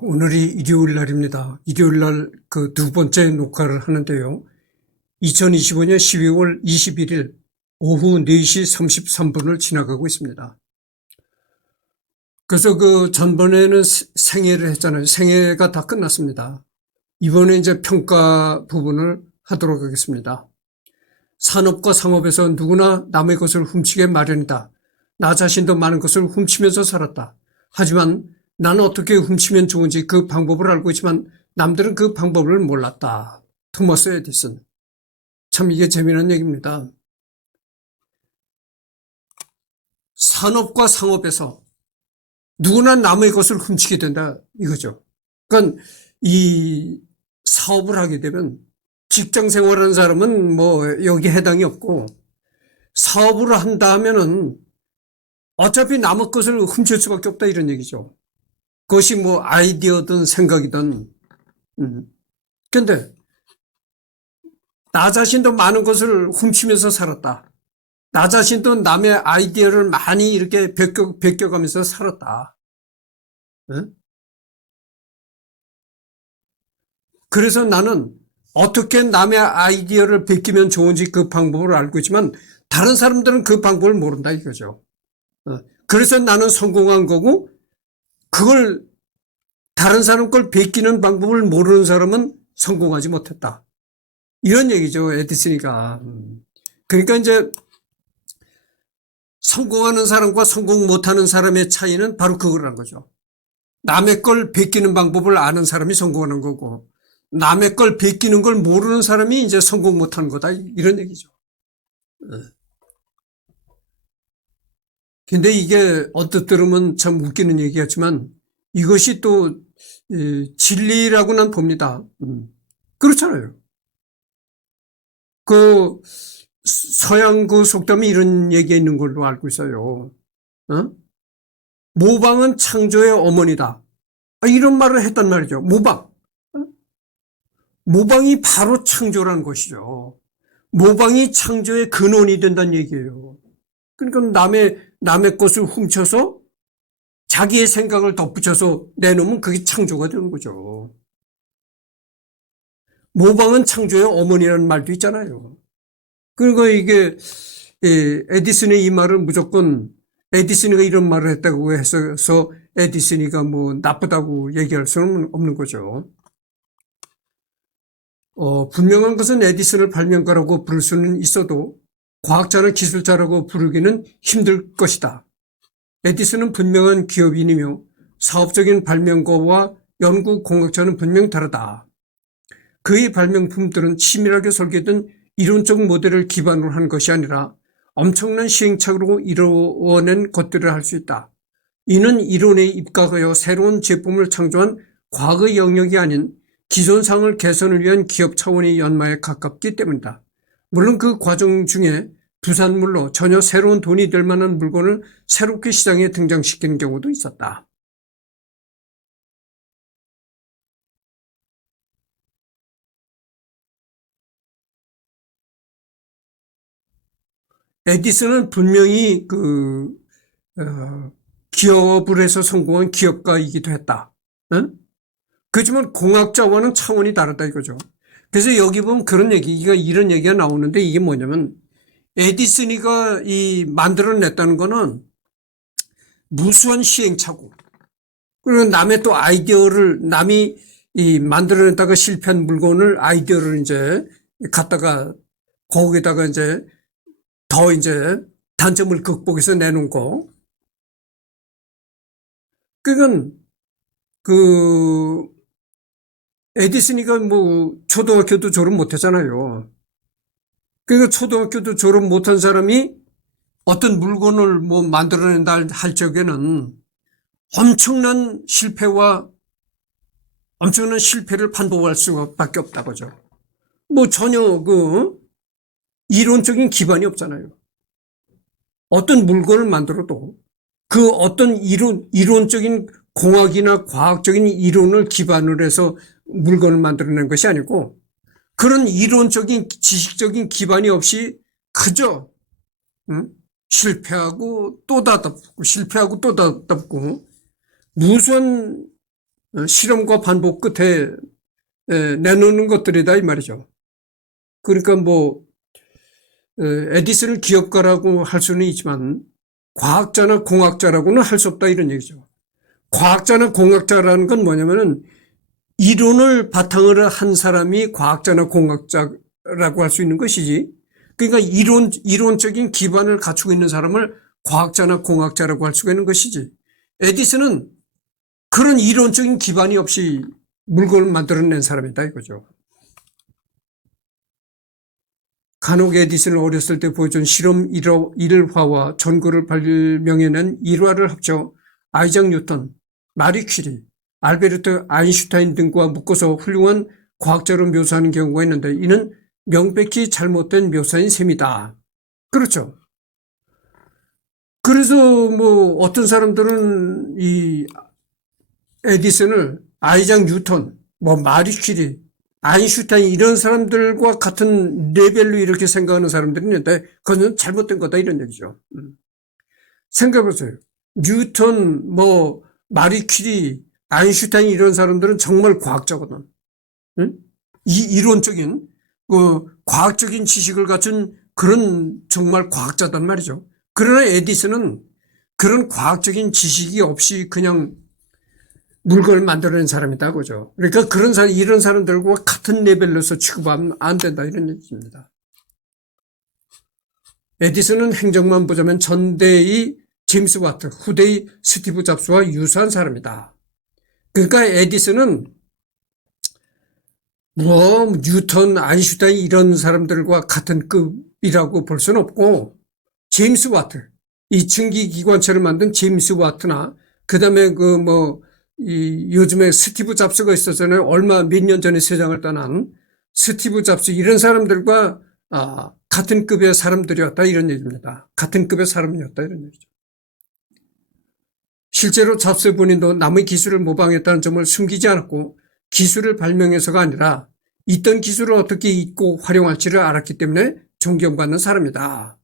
오늘이 일요일 날입니다. 일요일 날 그 두 번째 녹화를 하는데요. 2025년 12월 21일 오후 4시 33분을 지나가고 있습니다. 그래서 그 전번에는 생애를 했잖아요. 생애가 다 끝났습니다. 이번에 이제 평가 부분을 하도록 하겠습니다. 산업과 상업에서 누구나 남의 것을 훔치게 마련이다. 나 자신도 많은 것을 훔치면서 살았다. 하지만 나는 어떻게 훔치면 좋은지 그 방법을 알고 있지만 남들은 그 방법을 몰랐다. 토머스 에디슨. 참 이게 재미난 얘기입니다. 산업과 상업에서 누구나 남의 것을 훔치게 된다 이거죠. 그러니까 이 사업을 하게 되면 직장 생활하는 사람은 뭐 여기 해당이 없고 사업을 한다 하면은 어차피 남의 것을 훔칠 수밖에 없다 이런 얘기죠. 그것이 뭐 아이디어든 생각이든. 근데 나 자신도 많은 것을 훔치면서 살았다. 나 자신도 남의 아이디어를 많이 이렇게 베껴가면서 살았다. 그래서 나는 어떻게 남의 아이디어를 베끼면 좋은지 그 방법을 알고 있지만 다른 사람들은 그 방법을 모른다 이거죠. 그래서 나는 성공한 거고 그걸 다른 사람 걸 베끼는 방법을 모르는 사람은 성공하지 못했다. 이런 얘기죠, 에디슨이가. 그러니까 이제 성공하는 사람과 성공 못하는 사람의 차이는 바로 그거라는 거죠. 남의 걸 베끼는 방법을 아는 사람이 성공하는 거고 남의 걸 베끼는 걸 모르는 사람이 이제 성공 못하는 거다 이런 얘기죠. 근데 이게 언뜻 들으면 참 웃기는 얘기였지만 이것이 또 진리라고 난 봅니다. 그렇잖아요. 그 서양 그 속담에 이런 얘기가 있는 걸로 알고 있어요. 모방은 창조의 어머니다. 이런 말을 했단 말이죠. 모방. 모방이 바로 창조라는 것이죠. 모방이 창조의 근원이 된다는 얘기예요. 그러니까 남의 것을 훔쳐서 자기의 생각을 덧붙여서 내놓으면 그게 창조가 되는 거죠. 모방은 창조의 어머니라는 말도 있잖아요. 그리고 이게 에디슨의 이 말을 무조건 에디슨이가 이런 말을 했다고 해서 에디슨이가 뭐 나쁘다고 얘기할 수는 없는 거죠. 분명한 것은 에디슨을 발명가라고 부를 수는 있어도 과학자나 기술자라고 부르기는 힘들 것이다. 에디슨은 분명한 기업인이며 사업적인 발명가와 연구공학자는 분명 다르다. 그의 발명품들은 치밀하게 설계된 이론적 모델을 기반으로 한 것이 아니라 엄청난 시행착오로 이루어낸 것들을 할 수 있다. 이는 이론에 입각하여 새로운 제품을 창조한 과거의 영역이 아닌 기존 상을 개선을 위한 기업 차원의 연마에 가깝기 때문이다. 물론 그 과정 중에 부산물로 전혀 새로운 돈이 될 만한 물건을 새롭게 시장에 등장시키는 경우도 있었다. 에디슨은 분명히 기업을 해서 성공한 기업가이기도 했다. 그렇지만 공학자와는 차원이 다르다 이거죠. 그래서 여기 보면 이런 얘기가 나오는데 이게 뭐냐면 에디슨이가 만들어냈다는 거는 무수한 시행착오. 그리고 남의 또 남이 만들어냈다가 실패한 물건을 아이디어를 이제 갖다가 거기다가 이제 더 이제 단점을 극복해서 내놓은 거. 그건 에디슨이가 뭐 초등학교도 졸업 못했잖아요. 그러니까 초등학교도 졸업 못한 사람이 어떤 물건을 뭐 만들어낸다 할 적에는 엄청난 실패를 반복할 수밖에 없다고죠. 뭐 전혀 이론적인 기반이 없잖아요. 어떤 물건을 만들어도 그 어떤 이론적인 공학이나 과학적인 이론을 기반으로 해서 물건을 만들어낸 것이 아니고 그런 이론적인 지식적인 기반이 없이 그저 실패하고 또 다듬고 무수한 실험과 반복 끝에 내놓는 것들이다 이 말이죠. 그러니까 뭐 에디슨을 기업가라고 할 수는 있지만 과학자나 공학자라고는 할 수 없다 이런 얘기죠. 과학자나 공학자라는 건 뭐냐면은 이론을 바탕으로 한 사람이 과학자나 공학자라고 할 수 있는 것이지. 그러니까 이론적인 기반을 갖추고 있는 사람을 과학자나 공학자라고 할 수가 있는 것이지. 에디슨은 그런 이론적인 기반이 없이 물건을 만들어낸 사람이다 이거죠. 간혹 에디슨을 어렸을 때 보여준 실험 일화와 전구를 발명해낸 일화를 합쳐 아이작 뉴턴, 마리 퀴리, 알베르트 아인슈타인 등과 묶어서 훌륭한 과학자로 묘사하는 경우가 있는데 이는 명백히 잘못된 묘사인 셈이다. 그렇죠. 그래서 뭐 어떤 사람들은 이 에디슨을 아이작 뉴턴, 뭐 마리 퀴리, 아인슈타인 이런 사람들과 같은 레벨로 이렇게 생각하는 사람들이 있는데 그건 잘못된 거다 이런 얘기죠. 생각해보세요. 뉴턴, 뭐 마리 퀴리, 아인슈타인 이런 사람들은 정말 과학자거든. 응? 이론적인 과학적인 지식을 갖춘 그런 정말 과학자단 말이죠. 그러나 에디슨은 그런 과학적인 지식이 없이 그냥 물건을 만들어낸 사람이다 그죠. 그러니까 이런 사람들과 같은 레벨로서 취급하면 안 된다 이런 얘기입니다. 에디슨은 행적만 보자면 전대의 제임스 와트, 후대의 스티브 잡스와 유사한 사람이다. 그러니까 에디슨은 뭐 뉴턴, 아인슈타인 이런 사람들과 같은 급이라고 볼 수는 없고 제임스 와트, 이 증기기관차를 만든 제임스 와트나 그다음에 요즘에 스티브 잡스가 있었잖아요. 몇 년 전에 세상을 떠난 스티브 잡스 이런 사람들과 같은 급의 사람들이었다 이런 얘기입니다. 같은 급의 사람이었다 이런 얘기죠. 실제로 잡스 본인도 남의 기술을 모방했다는 점을 숨기지 않았고 기술을 발명해서가 아니라 있던 기술을 어떻게 잊고 활용할지를 알았기 때문에 존경받는 사람이다.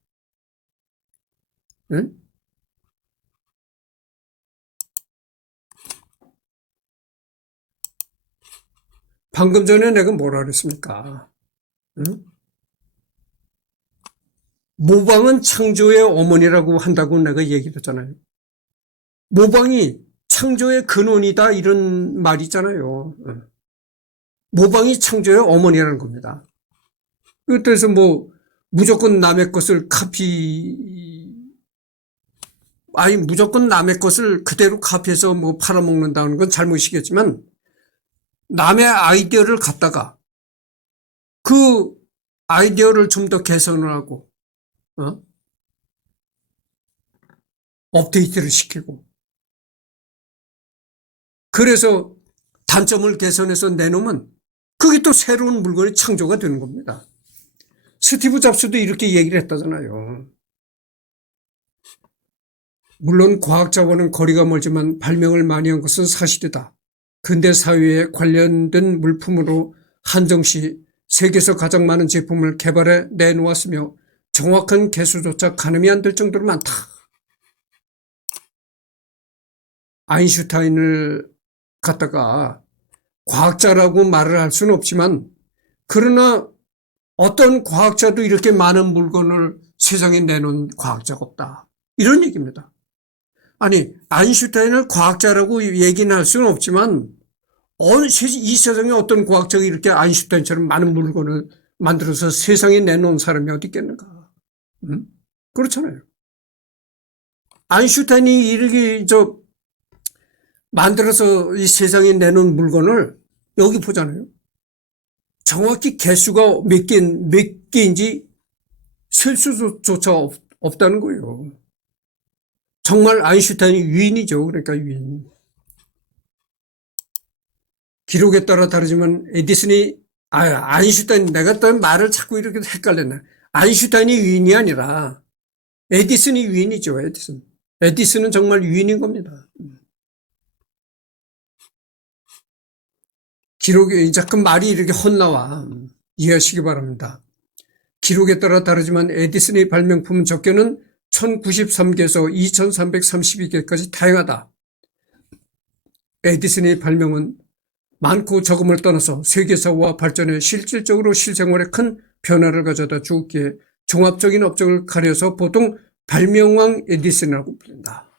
응? 방금 전에 내가 뭐라 그랬습니까? 응? 모방은 창조의 어머니라고 한다고 내가 얘기했잖아요. 모방이 창조의 근원이다 이런 말이 있잖아요. 모방이 창조의 어머니라는 겁니다. 그래서 뭐 무조건 남의 것을 무조건 남의 것을 그대로 카피해서 뭐 팔아먹는다는 건 잘못이겠지만 남의 아이디어를 갖다가 그 아이디어를 좀 더 개선을 하고 업데이트를 시키고 그래서 단점을 개선해서 내놓으면 그게 또 새로운 물건이 창조가 되는 겁니다. 스티브 잡스도 이렇게 얘기를 했다잖아요. 물론 과학자와는 거리가 멀지만 발명을 많이 한 것은 사실이다. 근대 사회에 관련된 물품으로 한정시 세계에서 가장 많은 제품을 개발해 내놓았으며 정확한 개수조차 가늠이 안 될 정도로 많다. 아인슈타인을 갖다가 과학자라고 말을 할 수는 없지만 그러나 어떤 과학자도 이렇게 많은 물건을 세상에 내놓은 과학자가 없다. 이런 얘기입니다. 아니 아인슈타인을 과학자라고 얘기는 할 수는 없지만 이 세상에 어떤 과학자가 이렇게 아인슈타인처럼 많은 물건을 만들어서 세상에 내놓은 사람이 어디 있겠는가. 그렇잖아요. 아인슈타인이 이렇게 만들어서 이 세상에 내놓은 물건을 여기 보잖아요. 정확히 개수가 몇 개인지 셀 수조차 없다는 거예요. 정말 아인슈타인이 유인이죠. 그러니까 유인. 기록에 따라 다르지만 아인슈타인 내가 또 말을 자꾸 이렇게 헷갈렸네. 아인슈타인이 유인이 아니라 에디슨이 유인이죠. 에디슨은 정말 유인인 겁니다. 기록에 자꾸 말이 이렇게 헛나와 이해하시기 바랍니다. 기록에 따라 다르지만 에디슨의 발명품은 적게는 1 0 9 3개에서 2 3 3 2개까지 다양하다. 에디슨의 발명은 많고 적음을 떠나서 세계사와 발전에 실질적으로 실생활에 큰 변화를 가져다 주었기에 종합적인 업적을 가려서 보통 발명왕 에디슨이라고 부른다.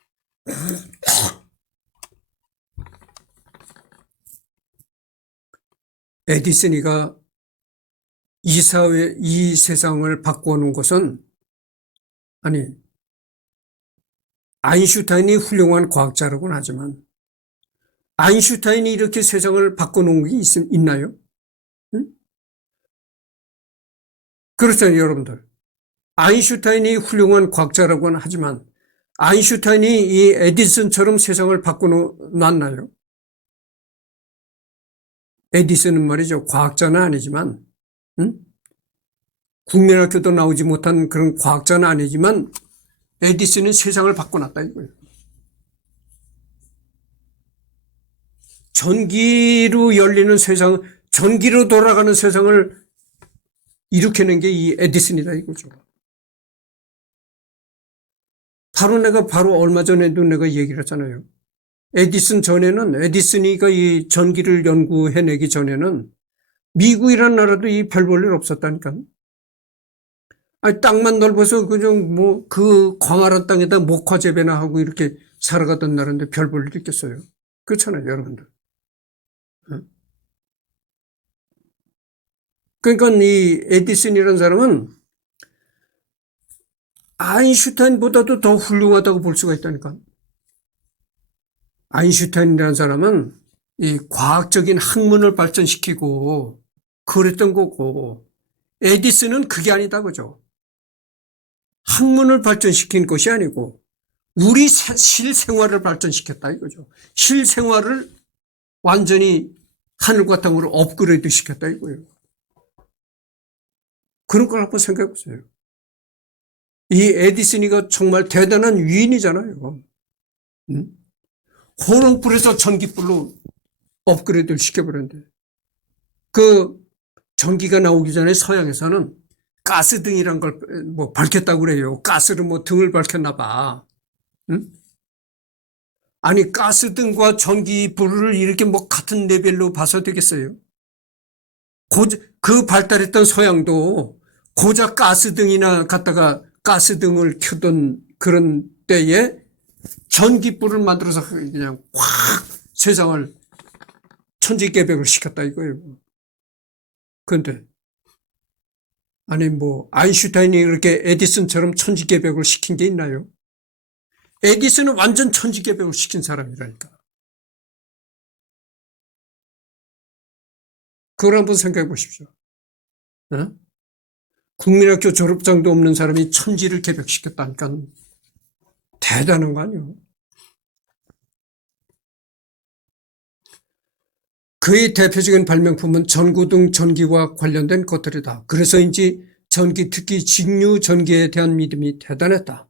에디슨이가 이 세상을 바꿔놓은 것은, 아니, 아인슈타인이 훌륭한 과학자라고는 하지만 아인슈타인이 이렇게 세상을 바꿔놓은 게 있나요? 응? 그렇잖아요, 여러분들. 아인슈타인이 훌륭한 과학자라고는 하지만 아인슈타인이 이 에디슨처럼 세상을 바꿔놨나요? 에디슨은 말이죠, 과학자는 아니지만, 응? 국민학교도 나오지 못한 그런 과학자는 아니지만 에디슨은 세상을 바꿔놨다 이거예요. 전기로 열리는 세상, 전기로 돌아가는 세상을 일으켜낸 게 이 에디슨이다 이거죠. 바로 얼마 전에도 내가 얘기를 했잖아요. 에디슨이가 이 전기를 연구해내기 전에는 미국이라는 나라도 이 별 볼 일 없었다니까. 아니, 땅만 넓어서 그냥 그 광활한 땅에다 목화 재배나 하고 이렇게 살아가던 나라인데 별 볼 일 있겠어요. 그렇잖아요, 여러분들. 그러니까 이 에디슨이라는 사람은 아인슈타인보다도 더 훌륭하다고 볼 수가 있다니까. 아인슈타인이라는 사람은 이 과학적인 학문을 발전시키고 그랬던 거고, 에디슨은 그게 아니다 그죠. 학문을 발전시킨 것이 아니고 우리 실생활을 발전시켰다 이거죠. 실생활을 완전히 하늘과 땅으로 업그레이드 시켰다 이거예요. 그런 거라고 생각해 보세요. 이 에디슨이가 정말 대단한 위인이잖아요. 호롱불에서 전기불로 업그레이드를 시켜버렸는데, 그 전기가 나오기 전에 서양에서는 가스등이란 걸 밝혔다고 그래요. 가스로 등을 밝혔나 봐. 응? 아니, 가스등과 전기불을 이렇게 같은 레벨로 봐서 되겠어요? 그 발달했던 서양도 고작 가스등이나 갖다가 가스등을 켜던 그런 때에 전기불을 만들어서 그냥 확 세상을 천지개벽을 시켰다 이거예요. 그런데 아니 아인슈타인이 그렇게 에디슨처럼 천지개벽을 시킨 게 있나요? 에디슨은 완전 천지개벽을 시킨 사람이라니까. 그걸 한번 생각해 보십시오. 어? 국민학교 졸업장도 없는 사람이 천지를 개벽시켰다니까 대단한 거 아니에요? 그의 대표적인 발명품은 전구등 전기와 관련된 것들이다. 그래서인지 전기, 특히 직류 전기에 대한 믿음이 대단했다.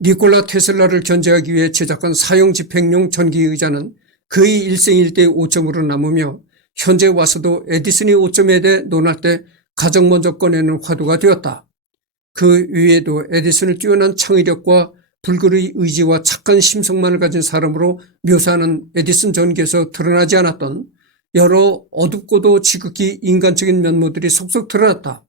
니콜라 테슬라를 견제하기 위해 제작한 사용 집행용 전기의자는 그의 일생일대의 오점으로 남으며 현재 와서도 에디슨의 오점에 대해 논할 때 가장 먼저 꺼내는 화두가 되었다. 그 위에도 에디슨을 뛰어난 창의력과 불굴의 의지와 착한 심성만을 가진 사람으로 묘사하는 에디슨 전기에서 드러나지 않았던 여러 어둡고도 지극히 인간적인 면모들이 속속 드러났다.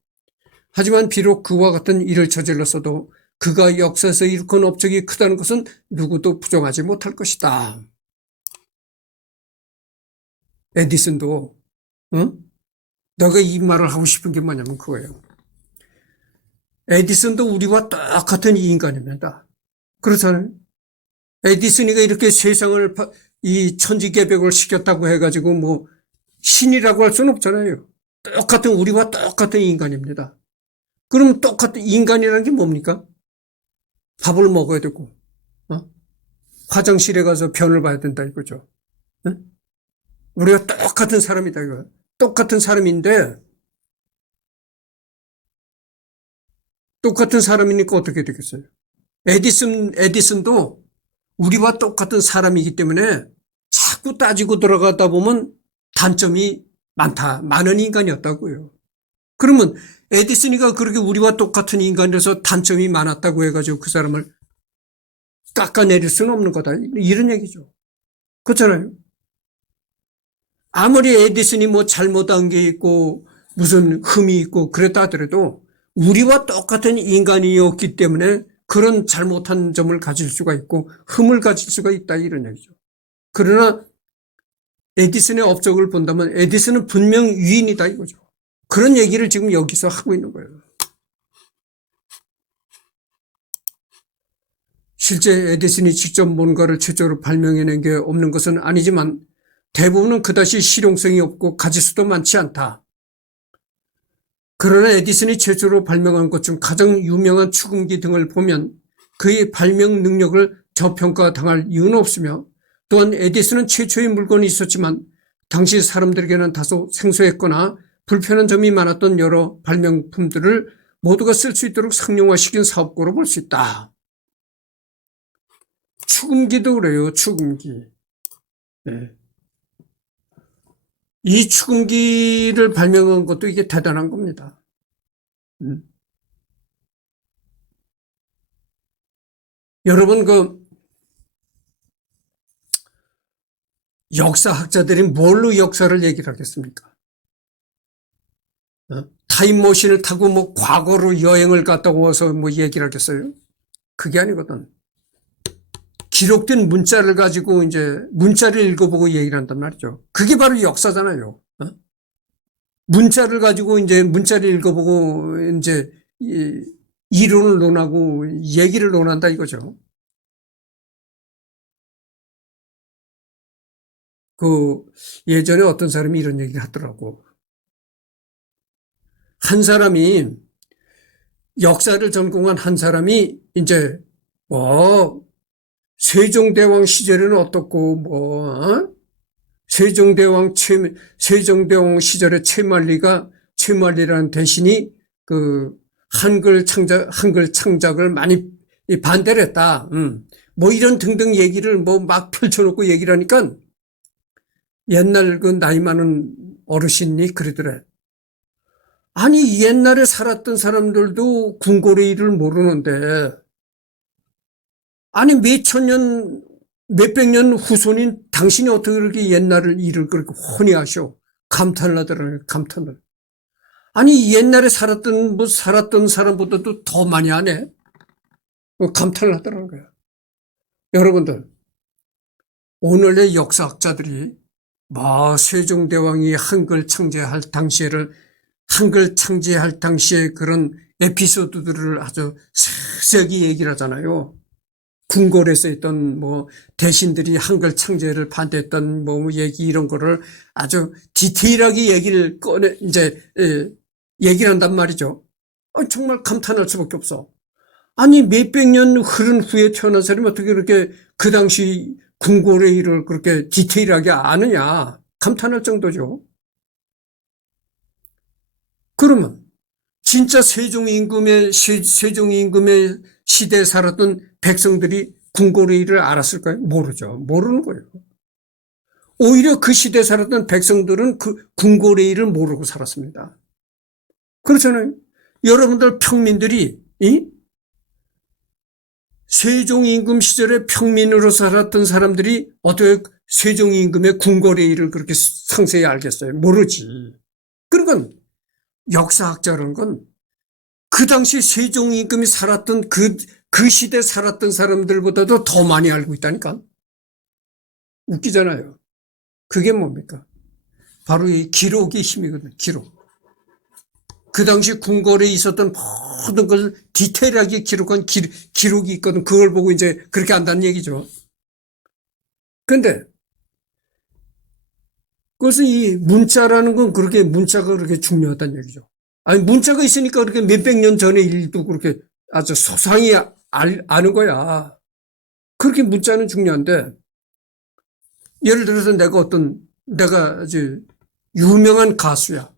하지만 비록 그와 같은 일을 저질렀어도 그가 역사에서 일으킨 업적이 크다는 것은 누구도 부정하지 못할 것이다. 에디슨도 내가 이 말을 하고 싶은 게 뭐냐면 그거예요. 에디슨도 우리와 똑같은 이 인간입니다. 그렇잖아요. 에디슨이가 이렇게 세상을 이 천지개벽을 시켰다고 해가지고 신이라고 할 수는 없잖아요. 우리와 똑같은 인간입니다. 그럼 똑같은 인간이라는 게 뭡니까? 밥을 먹어야 되고, 화장실에 가서 변을 봐야 된다 이거죠. 우리가 똑같은 사람이다 이거. 똑같은 사람인데, 똑같은 사람이니까 어떻게 되겠어요? 에디슨도 우리와 똑같은 사람이기 때문에 자꾸 따지고 들어가다 보면 단점이 많은 인간이었다고요. 그러면 에디슨이가 그렇게 우리와 똑같은 인간이라서 단점이 많았다고 해가지고 그 사람을 깎아내릴 수는 없는 거다. 이런 얘기죠. 그렇잖아요. 아무리 에디슨이 뭐 잘못한 게 있고 무슨 흠이 있고 그랬다 하더라도 우리와 똑같은 인간이었기 때문에 그런 잘못한 점을 가질 수가 있고 흠을 가질 수가 있다 이런 얘기죠. 그러나 에디슨의 업적을 본다면 에디슨은 분명 유인이다 이거죠. 그런 얘기를 지금 여기서 하고 있는 거예요. 실제 에디슨이 직접 뭔가를 최초로 발명해낸 게 없는 것은 아니지만 대부분은 그다지 실용성이 없고 가지수도 많지 않다. 그러나 에디슨이 최초로 발명한 것 중 가장 유명한 축음기 등을 보면 그의 발명 능력을 저평가당할 이유는 없으며 또한 에디슨은 최초의 물건이 있었지만 당시 사람들에게는 다소 생소했거나 불편한 점이 많았던 여러 발명품들을 모두가 쓸 수 있도록 상용화시킨 사업고로 볼 수 있다. 축음기도 그래요. 축음기. 네. 이 축음기를 발명한 것도 이게 대단한 겁니다. 여러분 역사학자들이 뭘로 역사를 얘기를 하겠습니까? 타임머신을 타고 뭐 과거로 여행을 갔다고 와서 뭐 얘기를 하겠어요? 그게 아니거든. 기록된 문자를 가지고 이제 문자를 읽어보고 얘기를 한단 말이죠. 그게 바로 역사잖아요. 문자를 가지고 이제 문자를 읽어보고 이제 이론을 논하고 얘기를 논한다 이거죠. 예전에 어떤 사람이 이런 얘기를 하더라고. 한 사람이 역사를 전공한 한 사람이 이제 뭐 세종대왕 시절에는 어떻고 세종대왕 시절에 최만리라는 대신이 한글 창작을 많이 반대를 했다. 뭐 이런 등등 얘기를 뭐 막 펼쳐놓고 얘기를 하니까 옛날 그 나이 많은 어르신이 그러더래. 아니 옛날에 살았던 사람들도 궁궐의 일을 모르는데 아니 몇백 년 후손인 당신이 어떻게 그렇게 옛날 일을 그렇게 훤히 하셔? 감탄을 하더라고요. 감탄을. 아니 옛날에 살았던 사람보다도 더 많이 하네. 감탄을 하더라고요. 여러분들 오늘의 역사학자들이 세종대왕이 한글 창제할 당시에 그런 에피소드들을 아주 세세하게 얘기를 하잖아요. 궁궐에서 있던 대신들이 한글 창제를 반대했던 얘기 이런 거를 아주 디테일하게 얘기를 얘기를 한단 말이죠. 정말 감탄할 수밖에 없어. 아니 몇백 년 흐른 후에 태어난 사람이 어떻게 그렇게 그 당시 궁궐의 일을 그렇게 디테일하게 아느냐. 감탄할 정도죠. 그러면 진짜 세종 임금의 시대에 살았던 백성들이 궁궐의 일을 알았을까요? 모르죠. 모르는 거예요. 오히려 그 시대에 살았던 백성들은 그 궁궐의 일을 모르고 살았습니다. 그렇잖아요. 여러분들 평민들이 세종 임금 시절에 평민으로 살았던 사람들이 어떻게 세종 임금의 궁궐의 일을 그렇게 상세히 알겠어요? 모르지. 그러니까 역사학자라는 건 그 당시 세종 임금이 살았던 그 시대에 살았던 사람들보다도 더 많이 알고 있다니까. 웃기잖아요. 그게 뭡니까? 바로 이 기록의 힘이거든요. 기록. 그 당시 궁궐에 있었던 모든 걸 디테일하게 기록한 기록이 있거든. 그걸 보고 이제 그렇게 안다는 얘기죠. 근데 그것은 이 문자라는 건 문자가 그렇게 중요하다는 얘기죠. 아니, 문자가 있으니까 그렇게 몇백 년 전의 일도 그렇게 아주 소상히 아는 거야. 그렇게 문자는 중요한데, 예를 들어서 내가 아주 유명한 가수야.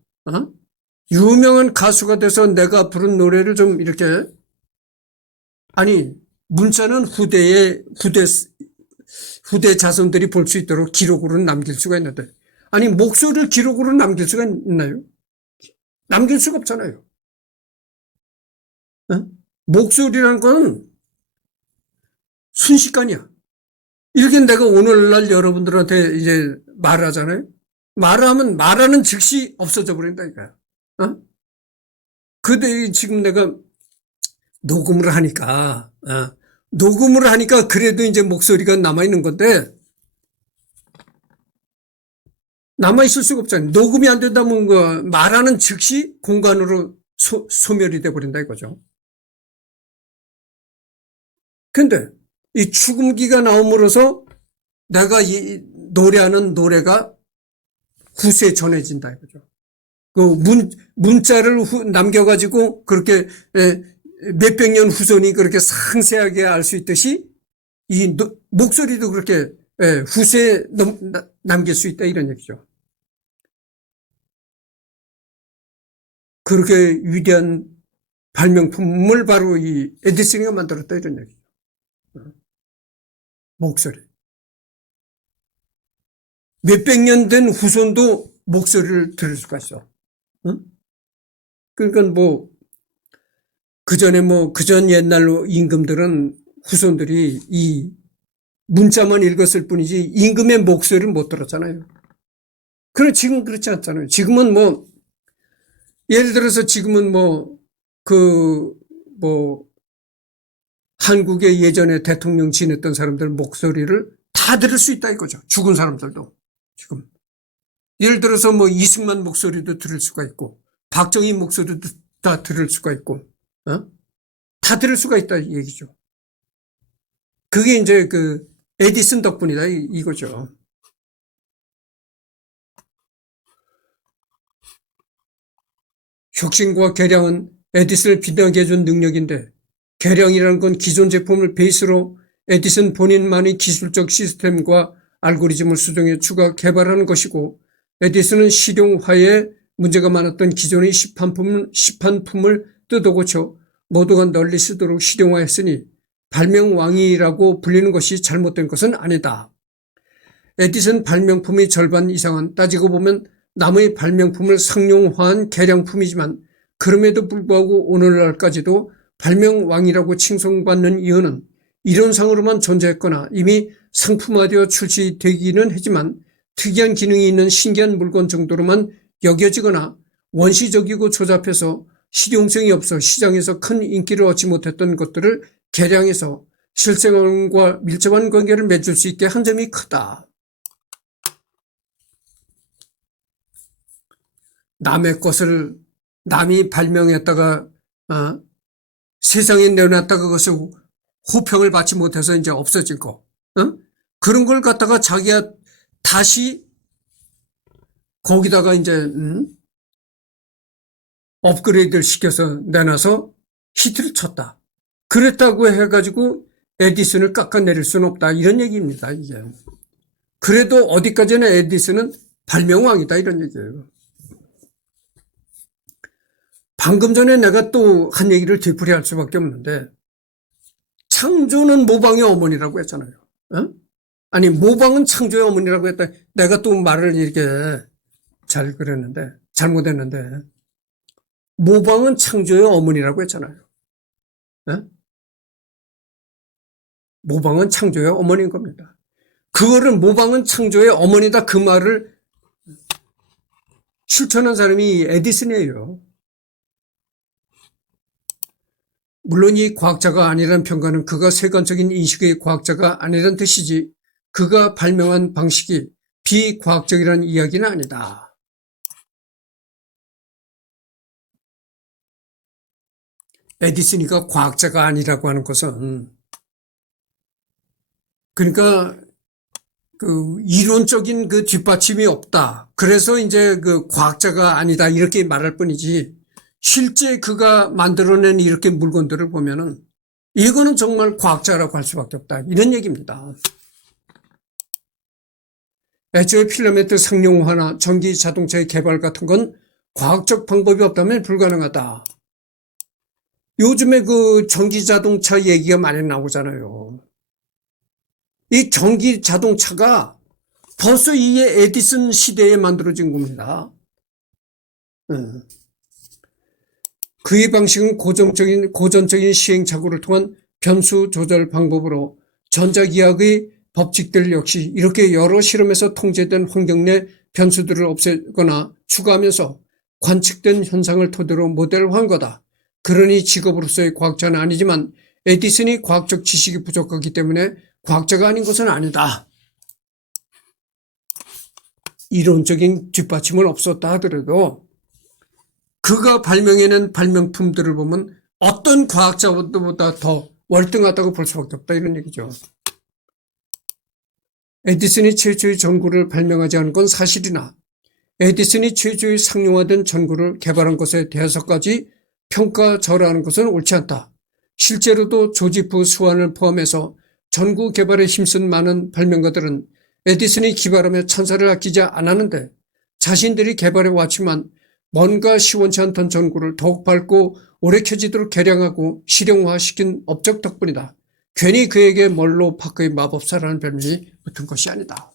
유명한 가수가 돼서 내가 부른 노래를 좀 이렇게, 문자는 후대 자손들이 볼 수 있도록 기록으로 남길 수가 있는데, 목소리를 기록으로 남길 수가 있나요? 남길 수가 없잖아요. 목소리라는 건 순식간이야. 이렇게 내가 오늘날 여러분들한테 이제 말하잖아요. 말하면 말하는 즉시 없어져 버린다니까요. 어? 근데 지금 내가 녹음을 하니까, 녹음을 하니까 그래도 이제 목소리가 남아있는 건데, 남아있을 수가 없잖아요. 녹음이 안 된다면 말하는 즉시 공간으로 소멸이 돼버린다 이거죠. 근데 이 축음기가 나옴으로써 내가 이 노래하는 노래가 후세에 전해진다 이거죠. 그 문자를 남겨가지고 그렇게 몇백 년 후손이 그렇게 상세하게 알 수 있듯이 이 목소리도 그렇게 후세에 남길 수 있다 이런 얘기죠. 그렇게 위대한 발명품을 바로 이 에디슨이가 만들었다 이런 얘기죠. 목소리. 몇백 년 된 후손도 목소리를 들을 수가 있어. 응? 그러니까 그전 옛날로 임금들은 후손들이 이 문자만 읽었을 뿐이지 임금의 목소리를 못 들었잖아요. 그럼 지금 그렇지 않잖아요. 지금은 예를 들어서 지금은 한국의 예전에 대통령 지냈던 사람들 목소리를 다 들을 수 있다 이거죠. 죽은 사람들도. 지금. 예를 들어서 이승만 목소리도 들을 수가 있고, 박정희 목소리도 다 들을 수가 있고, 다 들을 수가 있다 이 얘기죠. 그게 이제 에디슨 덕분이다 이거죠. 혁신과 개량은 에디슨을 빛나게 해준 능력인데 개량이라는 건 기존 제품을 베이스로 에디슨 본인만의 기술적 시스템과 알고리즘을 수정해 추가 개발하는 것이고 에디슨은 실용화에 문제가 많았던 기존의 시판품을 뜯어 고쳐 모두가 널리 쓰도록 실용화했으니 발명왕이라고 불리는 것이 잘못된 것은 아니다. 에디슨 발명품의 절반 이상은 따지고 보면 남의 발명품을 상용화한 개량품이지만 그럼에도 불구하고 오늘날까지도 발명왕이라고 칭송받는 이유는 이론상으로만 존재했거나 이미 상품화되어 출시되기는 하지만 특이한 기능이 있는 신기한 물건 정도로만 여겨지거나 원시적이고 조잡해서 실용성이 없어 시장에서 큰 인기를 얻지 못했던 것들을 개량해서 실생활과 밀접한 관계를 맺을 수 있게 한 점이 크다. 남의 것을 남이 발명했다가 세상에 내놨다가 그것을 호평을 받지 못해서 이제 없어진 거. 그런 걸 갖다가 자기가 다시 거기다가 이제 업그레이드를 시켜서 내놔서 히트를 쳤다. 그랬다고 해가지고 에디슨을 깎아내릴 수는 없다. 이런 얘기입니다. 이게. 그래도 어디까지나 에디슨은 발명왕이다. 이런 얘기예요. 방금 전에 내가 또 한 얘기를 되풀이할 수밖에 없는데 창조는 모방의 어머니라고 했잖아요. 아니 모방은 창조의 어머니라고 했다. 내가 또 말을 이렇게 잘 그랬는데 잘못했는데 모방은 창조의 어머니라고 했잖아요. 모방은 창조의 어머니인 겁니다. 그거를 모방은 창조의 어머니다 그 말을 실천한 사람이 에디슨이에요. 물론 이 과학자가 아니라는 평가는 그가 세간적인 인식의 과학자가 아니라는 뜻이지 그가 발명한 방식이 비과학적이라는 이야기는 아니다. 에디슨이가 과학자가 아니라고 하는 것은 그러니까 이론적인 뒷받침이 없다. 그래서 이제 과학자가 아니다 이렇게 말할 뿐이지 실제 그가 만들어낸 이렇게 물건들을 보면은 이거는 정말 과학자라고 할 수밖에 없다. 이런 얘기입니다. 애초에 필라멘트 상용화나 전기 자동차의 개발 같은 건 과학적 방법이 없다면 불가능하다. 요즘에 전기 자동차 얘기가 많이 나오잖아요. 이 전기 자동차가 벌써 이게 에디슨 시대에 만들어진 겁니다. 그의 방식은 고전적인 시행착오를 통한 변수 조절 방법으로 전자기학의 법칙들 역시 이렇게 여러 실험에서 통제된 환경 내 변수들을 없애거나 추가하면서 관측된 현상을 토대로 모델화한 거다. 그러니 직업으로서의 과학자는 아니지만 에디슨이 과학적 지식이 부족하기 때문에 과학자가 아닌 것은 아니다. 이론적인 뒷받침은 없었다 하더라도 그가 발명해낸 발명품들을 보면 어떤 과학자보다 더 월등하다고 볼 수밖에 없다 이런 얘기죠. 에디슨이 최초의 전구를 발명하지 않은 건 사실이나 에디슨이 최초의 상용화된 전구를 개발한 것에 대해서까지 평가절하하는 것은 옳지 않다. 실제로도 조지프 스완을 포함해서 전구 개발에 힘쓴 많은 발명가들은 에디슨이 기발하며 천사를 아끼지 않았는데 자신들이 개발해 왔지만 뭔가 시원치 않던 전구를 더욱 밝고 오래 켜지도록 개량하고 실용화시킨 업적 덕분이다. 괜히 그에게 멀로 파크의 마법사라는 별명이 붙은 것이 아니다.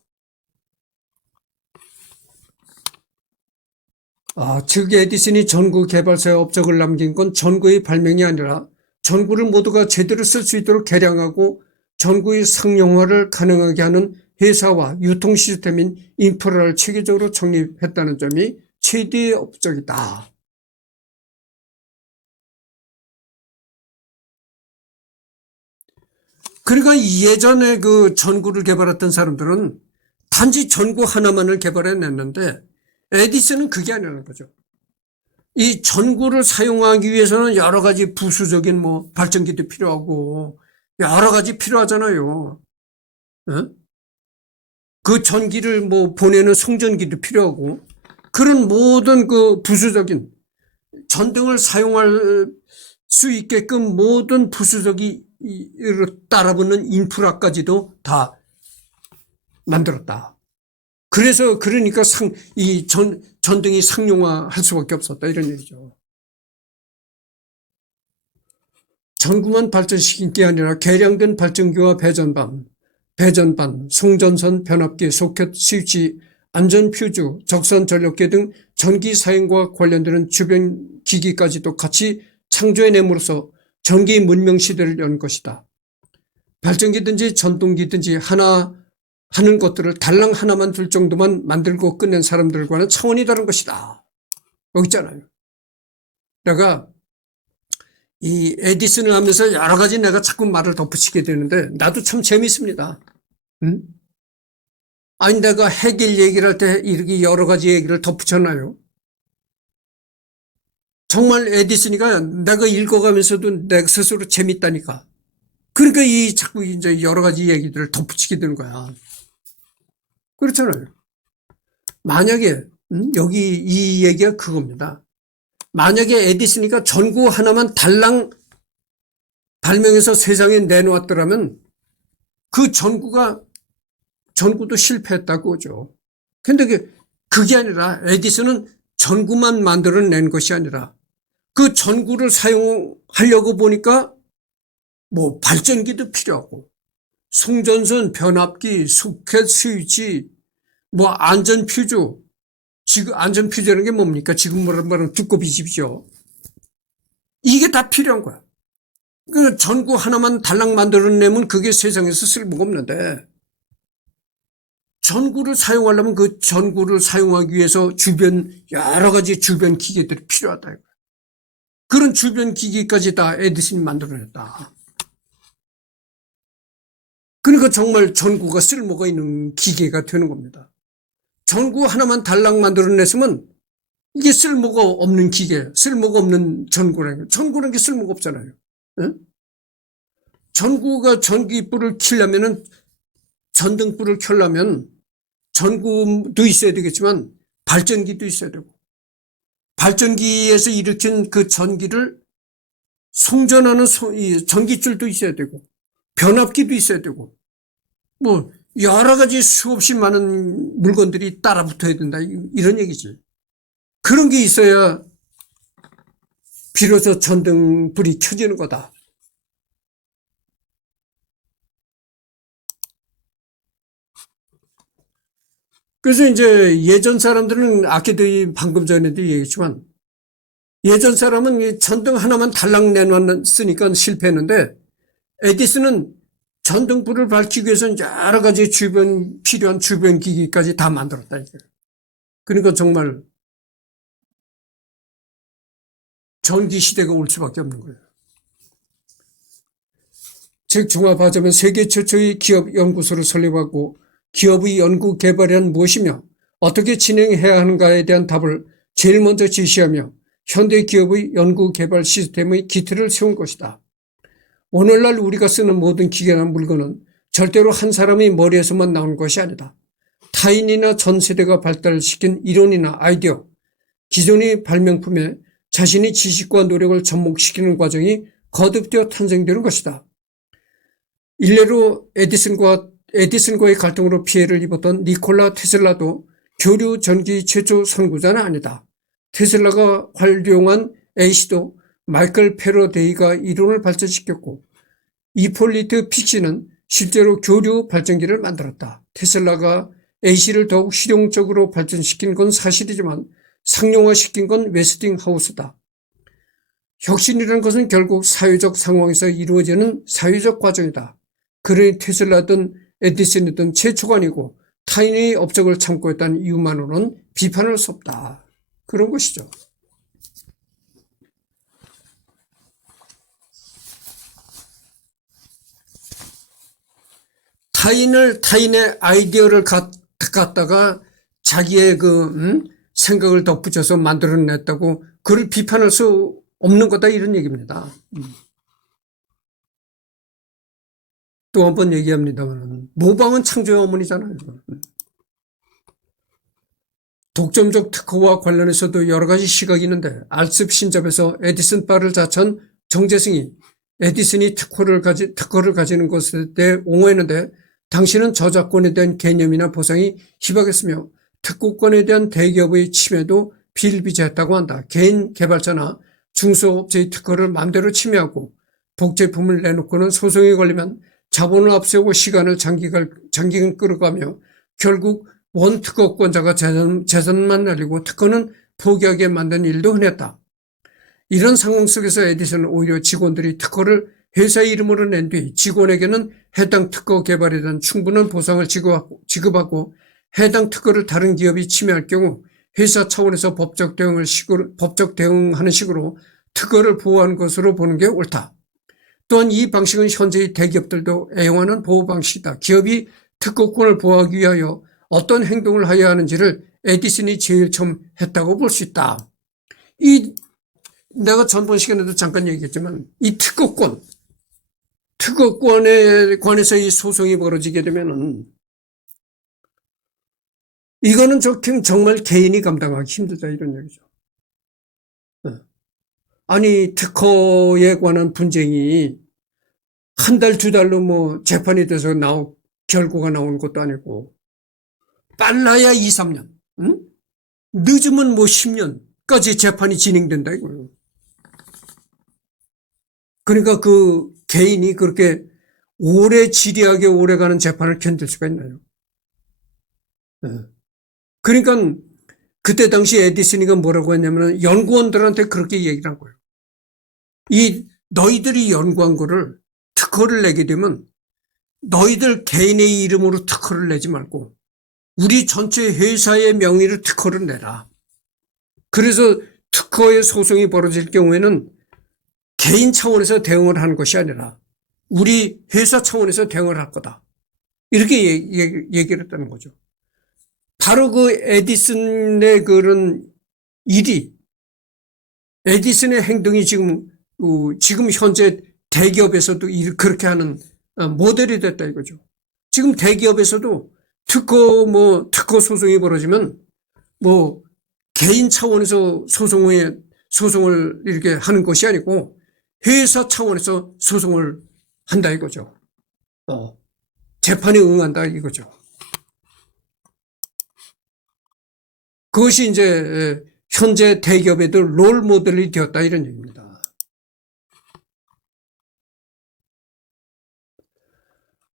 즉 에디슨이 전구 개발사의 업적을 남긴 건 전구의 발명이 아니라 전구를 모두가 제대로 쓸 수 있도록 개량하고 전구의 상용화를 가능하게 하는 회사와 유통 시스템인 인프라를 체계적으로 정립했다는 점이 최대의 업적이다. 그러니까 예전에 그 전구를 개발했던 사람들은 단지 전구 하나만을 개발해냈는데 에디슨은 그게 아니라는 거죠. 이 전구를 사용하기 위해서는 여러 가지 부수적인 뭐 발전기도 필요하고 여러 가지 필요하잖아요. 그 전기를 뭐 보내는 송전기도 필요하고 그런 모든 그 부수적인 전등을 사용할 수 있게끔 모든 부수적이 따라붙는 인프라까지도 다 만들었다. 그래서 그러니까 이 전등이 상용화할 수밖에 없었다 이런 얘기죠. 전구만 발전시킨 게 아니라 개량된 발전기와 배전반, 송전선, 변압기, 소켓, 스위치, 안전 퓨즈, 적선 전력계 등 전기 사용과 관련되는 주변 기기까지도 같이 창조해냄으로써 전기 문명 시대를 연 것이다. 발전기든지 전동기든지 하나 하는 것들을 달랑 하나만 둘 정도만 만들고 끝낸 사람들과는 차원이 다른 것이다. 여기 있잖아요. 내가 이 에디슨을 하면서 여러 가지 내가 자꾸 말을 덧붙이게 되는데 나도 참 재밌습니다. 응? 아니 내가 해겔 얘기를 할 때 이렇게 여러 가지 얘기를 덧붙였나요? 정말 에디슨이가 내가 읽어가면서도 내가 스스로 재밌다니까. 그러니까 자꾸 이제 여러 가지 얘기들을 덧붙이게 되는 거야. 그렇잖아요. 만약에 여기 이 얘기가 그겁니다. 만약에 에디슨이가 전구 하나만 달랑 발명해서 세상에 내놓았더라면 그 전구도 실패했다고 하죠. 근데 그게 아니라 에디슨은 전구만 만들어낸 것이 아니라 그 전구를 사용하려고 보니까 뭐 발전기도 필요하고 송전선, 변압기, 소켓, 스위치, 뭐 안전 퓨즈. 지금 안전 퓨즈라는 게 뭡니까? 지금 말하는 두꺼비집이죠. 이게 다 필요한 거야. 그 전구 하나만 달랑 만들어내면 그게 세상에서 쓸모가 없는데 전구를 사용하려면 그 전구를 사용하기 위해서 여러 가지 주변 기계들이 필요하다. 그런 주변 기기까지 다 에디슨이 만들어냈다. 그러니까 정말 전구가 쓸모가 있는 기계가 되는 겁니다. 전구 하나만 달랑 만들어냈으면 이게 쓸모가 없는 기계, 쓸모가 없는 전구라는 게 쓸모가 없잖아요. 네? 전구가 전기불을 켜려면은 전등불을 켜려면 전구도 있어야 되겠지만 발전기도 있어야 되고 발전기에서 일으킨 그 전기를 송전하는 전기줄도 있어야 되고 변압기도 있어야 되고 뭐 여러 가지 수없이 많은 물건들이 따라 붙어야 된다 이런 얘기지. 그런 게 있어야 비로소 전등불이 켜지는 거다. 그래서 이제 예전 사람들은 아까도 방금 전에도 얘기했지만 예전 사람은 전등 하나만 달랑 내놨으니까 실패했는데 에디슨은 전등불을 밝히기 위해서는 여러 가지 필요한 주변 기기까지 다 만들었다, 이게. 그러니까 정말 전기 시대가 올 수밖에 없는 거예요. 즉, 종합하자면 세계 최초의 기업 연구소를 설립하고 기업의 연구 개발이란 무엇이며 어떻게 진행해야 하는가에 대한 답을 제일 먼저 제시하며 현대 기업의 연구 개발 시스템의 기틀을 세운 것이다. 오늘날 우리가 쓰는 모든 기계나 물건은 절대로 한 사람의 머리에서만 나온 것이 아니다. 타인이나 전 세대가 발달시킨 이론이나 아이디어, 기존의 발명품에 자신의 지식과 노력을 접목시키는 과정이 거듭되어 탄생되는 것이다. 일례로 에디슨과의 갈등으로 피해를 입었던 니콜라 테슬라도 교류 전기 최초 선구자는 아니다. 테슬라가 활용한 A씨도 마이클 패러데이가 이론을 발전시켰고 이폴리트 픽시는 실제로 교류 발전기를 만들었다. 테슬라가 A씨를 더욱 실용적으로 발전시킨 건 사실이지만 상용화시킨 건 웨스팅하우스다. 혁신이라는 것은 결국 사회적 상황에서 이루어지는 사회적 과정이다. 그러니 테슬라든 에디슨이든 최초가 아니고 타인의 업적을 참고했다는 이유만으로는 비판할 수 없다. 그런 것이죠. 타인의 아이디어를 갖다가 자기의 생각을 덧붙여서 만들어냈다고 그를 비판할 수 없는 거다, 이런 얘기입니다. 또 한 번 얘기합니다만 모방은 창조의 어머니잖아요. 독점적 특허와 관련해서도 여러 가지 시각이 있는데 알습 신잡에서 에디슨 바를 자처한 정재승이 에디슨이 특허를 가지는 것에 대해 옹호했는데 당신은 저작권에 대한 개념이나 보상이 희박했으며 특허권에 대한 대기업의 침해도 비일비재했다고 한다. 개인 개발자나 중소업체의 특허를 마음대로 침해하고 복제품을 내놓고는 소송에 걸리면 자본을 앞세우고 시간을 장기간 끌어가며 결국 원특허권자가 재산만 날리고 특허는 포기하게 만든 일도 흔했다. 이런 상황 속에서 에디슨은 오히려 직원들이 특허를 회사 이름으로 낸 뒤 직원에게는 해당 특허 개발에 대한 충분한 보상을 지급하고 해당 특허를 다른 기업이 침해할 경우 회사 차원에서 법적 대응하는 식으로 특허를 보호하는 것으로 보는 게 옳다. 또한 이 방식은 현재의 대기업들도 애용하는 보호 방식이다. 기업이 특허권을 보호하기 위하여 어떤 행동을 해야 하는지를 에디슨이 제일 처음 했다고 볼 수 있다. 내가 전번 시간에도 잠깐 얘기했지만 이 특허권에 관해서 이 소송이 벌어지게 되면은 이거는 정말 개인이 감당하기 힘들다, 이런 얘기죠. 아니, 특허에 관한 분쟁이 한 달, 두 달로 재판이 돼서 결과가 나오는 것도 아니고, 빨라야 2, 3년, 응? 늦으면 10년까지 재판이 진행된다, 이거예요. 그러니까 그 개인이 그렇게 지리하게 오래가는 재판을 견딜 수가 있나요? 그러니까 그때 당시 에디슨이가 뭐라고 했냐면 연구원들한테 그렇게 얘기를 한 거예요. 너희들이 연구한 거를 특허를 내게 되면 너희들 개인의 이름으로 특허를 내지 말고 우리 전체 회사의 명의로 특허를 내라. 그래서 특허의 소송이 벌어질 경우에는 개인 차원에서 대응을 하는 것이 아니라 우리 회사 차원에서 대응을 할 거다. 이렇게 얘기를 했다는 거죠. 바로 그 에디슨의 그런 일이, 에디슨의 행동이 지금 현재 대기업에서도 그렇게 하는 모델이 됐다 이거죠. 지금 대기업에서도 특허 소송이 벌어지면 개인 차원에서 소송을 이렇게 하는 것이 아니고 회사 차원에서 소송을 한다 이거죠. 재판에 응한다 이거죠. 그것이 이제 현재 대기업에도 롤 모델이 되었다 이런 얘기입니다.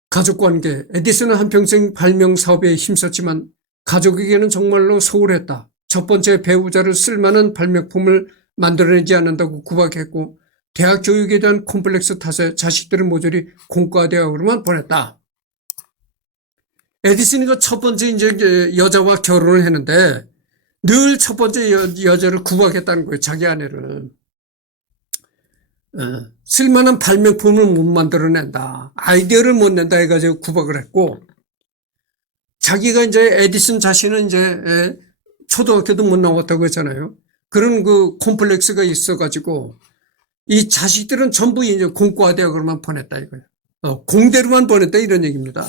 가족관계. 에디슨은 한평생 발명 사업에 힘썼지만 가족에게는 정말로 소홀했다. 첫 번째 배우자를 쓸만한 발명품을 만들어내지 않는다고 구박했고 대학 교육에 대한 콤플렉스 탓에 자식들을 모조리 공과대학으로만 보냈다. 에디슨이가 첫 번째 이제 여자와 결혼을 했는데 늘 첫 번째 여자를 구박했다는 거예요. 자기 아내를. 쓸만한 발명품을 못 만들어낸다. 아이디어를 못 낸다 해가지고 구박을 했고, 자기가 이제 에디슨 자신은 이제 초등학교도 못 나왔다고 했잖아요. 그런 그 콤플렉스가 있어가지고 이 자식들은 전부 이제 공과대학으로만 보냈다 이거예요. 공대로만 보냈다 이런 얘기입니다.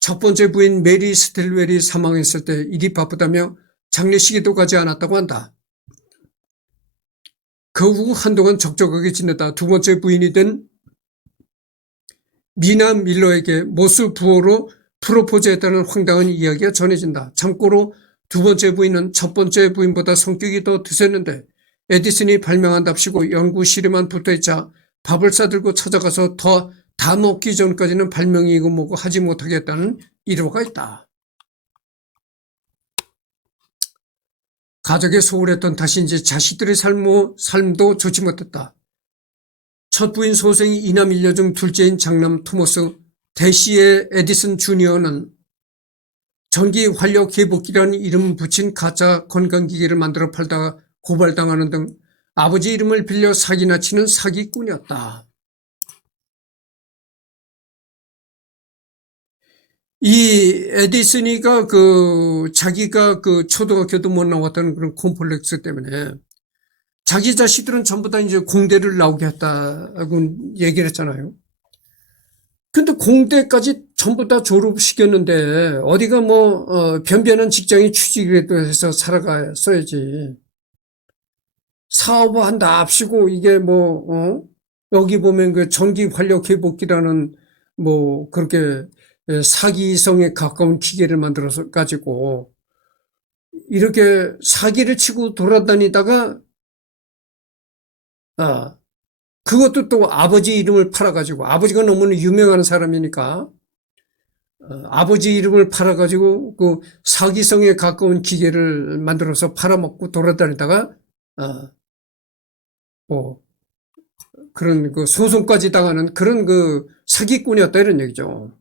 첫 번째 부인 메리 스틸웰이 사망했을 때 일이 바쁘다며 장례식에도 가지 않았다고 한다. 그 후 한동안 적적하게 지냈다. 두 번째 부인이 된 미나 밀러에게 모스 부호로 프로포즈했다는 황당한 이야기가 전해진다. 참고로 두 번째 부인은 첫 번째 부인보다 성격이 더 드셌는데 에디슨이 발명한답시고 연구실에만 붙어있자 밥을 싸들고 찾아가서 다 먹기 전까지는 발명이고 뭐고 하지 못하게 했다는 일화가 있다. 가족에 소홀했던 탓인지 자식들의 삶도 좋지 못했다. 첫 부인 소생이 이남 일녀 중 둘째인 장남 토머스 대시의 에디슨 주니어는 전기 활력 회복기라는 이름 붙인 가짜 건강기계를 만들어 팔다가 고발당하는 등 아버지 이름을 빌려 사기나 치는 사기꾼이었다. 이 에디슨이가 자기가 초등학교도 못 나왔다는 그런 콤플렉스 때문에 자기 자식들은 전부 다 이제 공대를 나오게 했다고 얘기를 했잖아요. 근데 공대까지 전부 다 졸업시켰는데 어디가 변변한 직장에 취직이라도 해서 살아갔어야지. 사업을 한다 합시고 이게 여기 보면 그 전기 활력 회복기라는 그렇게 사기성에 가까운 기계를 만들어서 가지고 이렇게 사기를 치고 돌아다니다가 그것도 또 아버지 이름을 팔아가지고 아버지가 너무나 유명한 사람이니까 아버지 이름을 팔아가지고 그 사기성에 가까운 기계를 만들어서 팔아먹고 돌아다니다가 그런 그 소송까지 당하는 그런 그 사기꾼이었다 이런 얘기죠.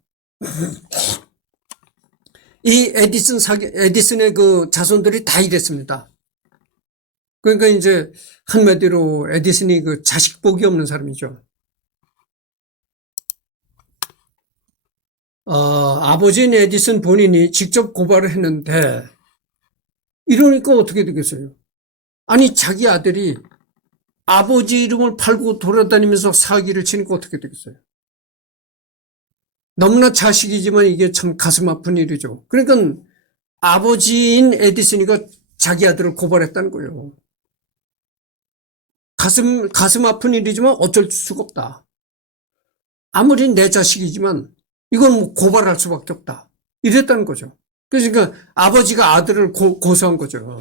이 에디슨의 그 자손들이 다 이랬습니다. 그러니까 이제 한마디로 에디슨이 그 자식복이 없는 사람이죠. 아버지인 에디슨 본인이 직접 고발을 했는데 이러니까 어떻게 되겠어요? 아니 자기 아들이 아버지 이름을 팔고 돌아다니면서 사기를 치니까 어떻게 되겠어요? 너무나 자식이지만 이게 참 가슴 아픈 일이죠. 그러니까 아버지인 에디슨이가 자기 아들을 고발했다는 거예요. 가슴 아픈 일이지만 어쩔 수가 없다. 아무리 내 자식이지만 이건 고발할 수밖에 없다. 이랬다는 거죠. 그러니까 아버지가 아들을 고소한 거죠.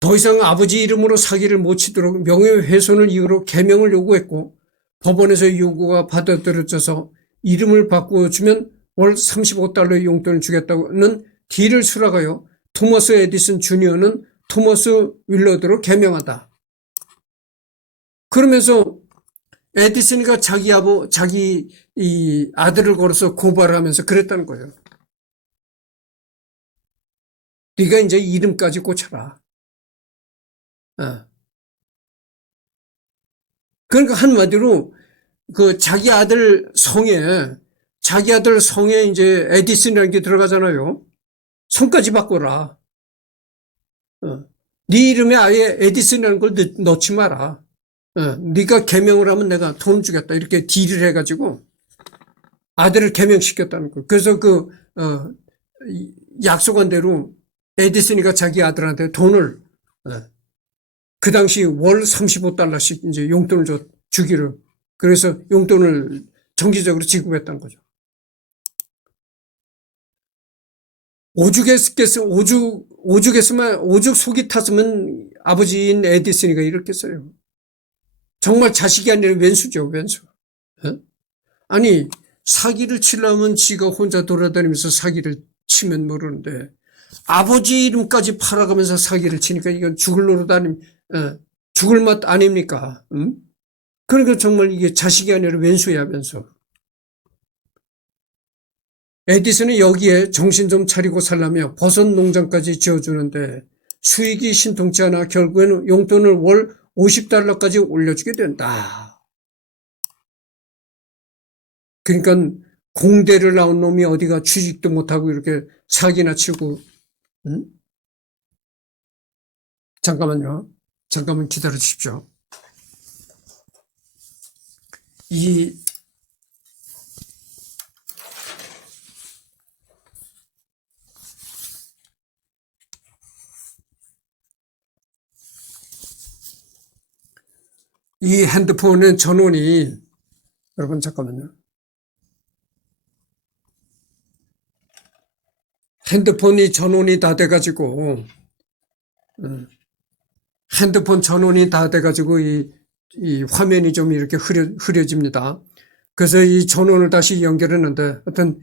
더 이상 아버지 이름으로 사기를 못 치도록 명예훼손을 이유로 개명을 요구했고 법원에서 요구가 받아들여져서 이름을 바꾸어주면 월 35달러의 용돈을 주겠다는 딜을 수락하여 토머스 에디슨 주니어는 토머스 윌러드로 개명하다. 그러면서 에디슨이가 자기 이 아들을 걸어서 고발을 하면서 그랬다는 거예요. 네가 이제 이름까지 꽂혀라. 그러니까 한마디로 그 자기 아들 성에 이제 에디슨이라는 게 들어가잖아요. 성까지 바꿔라. 네 이름에 아예 에디슨이라는 걸 넣지 마라. 네가 개명을 하면 내가 돈 주겠다. 이렇게 딜을 해가지고 아들을 개명시켰다는 거예요. 그래서 약속한 대로 에디슨이가 자기 아들한테 돈을 그 당시 월 35달러씩 이제 용돈을 주기를. 그래서 용돈을 정기적으로 지급했다는 거죠. 오죽 속이 탔으면 아버지인 에디슨이가 이랬겠어요. 정말 자식이 아니라 왼수죠, 왼수. 아니, 사기를 치려면 지가 혼자 돌아다니면서 사기를 치면 모르는데, 아버지 이름까지 팔아가면서 사기를 치니까 이건 죽을 노릇 죽을 맛 아닙니까? 응? 그러니까 정말 이게 자식이 아니라 왼수야, 왼수. 에디슨은 여기에 정신 좀 차리고 살라며 버섯 농장까지 지어주는데 수익이 신통치 않아 결국에는 용돈을 월 $50까지 올려주게 된다. 그러니까 공대를 나온 놈이 어디가 취직도 못하고 이렇게 사기나 치고, 응? 잠깐만요. 잠깐만 기다려 주십시오. 이 핸드폰의 전원이, 여러분 잠깐만요. 핸드폰이 전원이 다 돼가지고, 핸드폰 전원이 다 돼가지고 이 화면이 좀 이렇게 흐려집니다. 그래서 이 전원을 다시 연결했는데 하여튼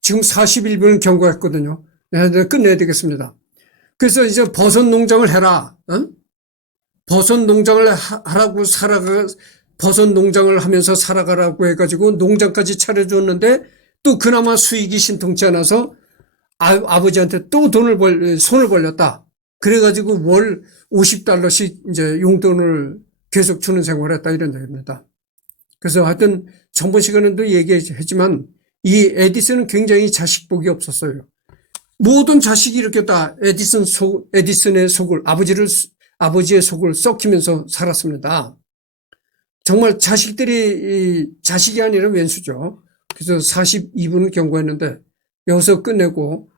지금 41분을 경과했거든요. 네, 끝내야 되겠습니다. 그래서 이제 버섯 농장을 해라. 버섯 농장을 하라고 버섯 농장을 하면서 살아가라고 해가지고 농장까지 차려줬는데 또 그나마 수익이 신통치 않아서 아버지한테 또 손을 벌렸다. 그래가지고 월 $50씩 이제 용돈을 계속 주는 생활을 했다 이런 얘기입니다. 그래서 하여튼 전번 시간에도 얘기했지만 이 에디슨은 굉장히 자식복이 없었어요. 모든 자식이 이렇게 다 에디슨의 속을, 아버지의 속을 썩히면서 살았습니다. 정말 자식이 아니라 왼수죠. 그래서 42분을 경고했는데 여기서 끝내고,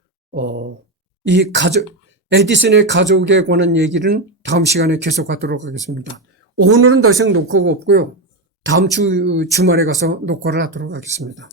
에디슨의 가족에 관한 얘기는 다음 시간에 계속하도록 하겠습니다. 오늘은 더 이상 녹화가 없고요. 다음 주말에 가서 녹화를 하도록 하겠습니다.